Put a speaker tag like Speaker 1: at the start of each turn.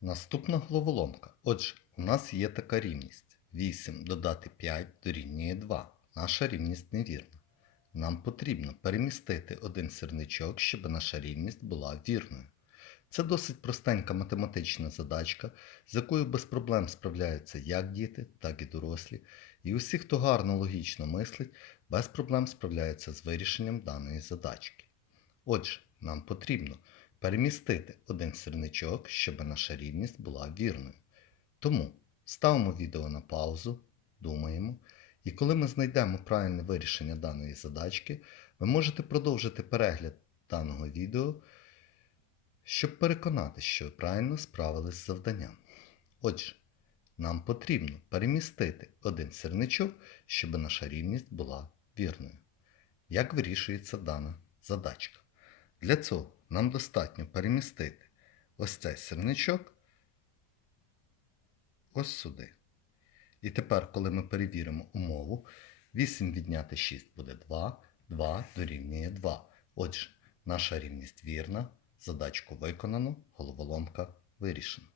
Speaker 1: Наступна головоломка. Отже, у нас є така рівність. 8 додати 5 дорівнює 2. Наша рівність невірна. Нам потрібно перемістити один сірничок, щоб наша рівність була вірною. Це досить простенька математична задачка, з якою без проблем справляються як діти, так і дорослі, і усі, хто гарно логічно мислить, без проблем справляються з вирішенням даної задачки. Отже, нам потрібно перемістити один сірничок, щоб наша рівність була вірною. Тому ставимо відео на паузу, думаємо, і коли ми знайдемо правильне вирішення даної задачки, ви можете продовжити перегляд даного відео, щоб переконати, що ви правильно справились з завданням. Отже, нам потрібно перемістити один сірничок, щоб наша рівність була вірною. Як вирішується дана задачка? Для цього нам достатньо перемістити ось цей сірничок ось сюди. І тепер, коли ми перевіримо умову, 8 відняти 6 буде 2, 2 дорівнює 2. Отже, наша рівність вірна, задачку виконано, головоломка вирішена.